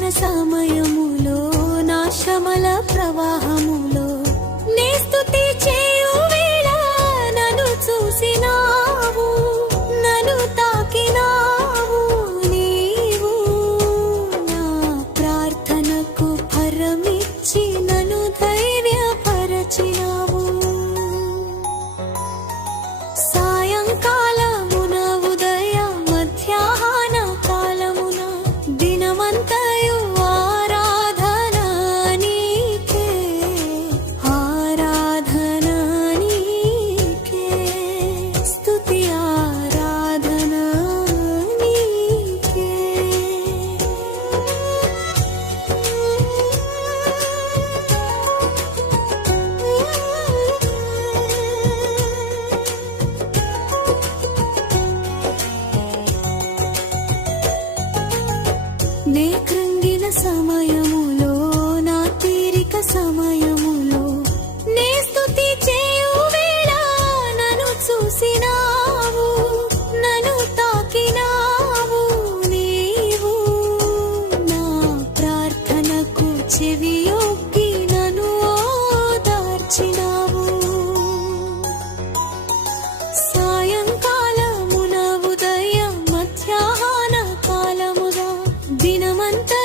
ప్రార్థన సమయములో నా శ్రమల ప్రవాహములో నీ స్తుతి చేయు వేళ నన్ను చూసినావు, నన్ను తాకినావు నీవు. నా ప్రార్థనకు ఫలమిచ్చి నన్ను ధైర్యపరచినావు. సాయంకాలమున ఉదయ మధ్యాహ్న కాలమున దినమంతయు ఆరాధన నీకే, ఆరాధన నీకే, స్తుతి ఆరాధన నీకే. నే కృంగిన సమయములో నా తీరిక సమయములో నే స్తుతి చేయు వేళ నన్ను చూసినావు, నన్ను తాకినావు నీవు. నా ప్రార్థనకు చెవియొగ్గి నన్ను ఓదార్చినావు. సాయంకాలమున ఉదయ మధ్యాహ్న కాలమున దినమంతా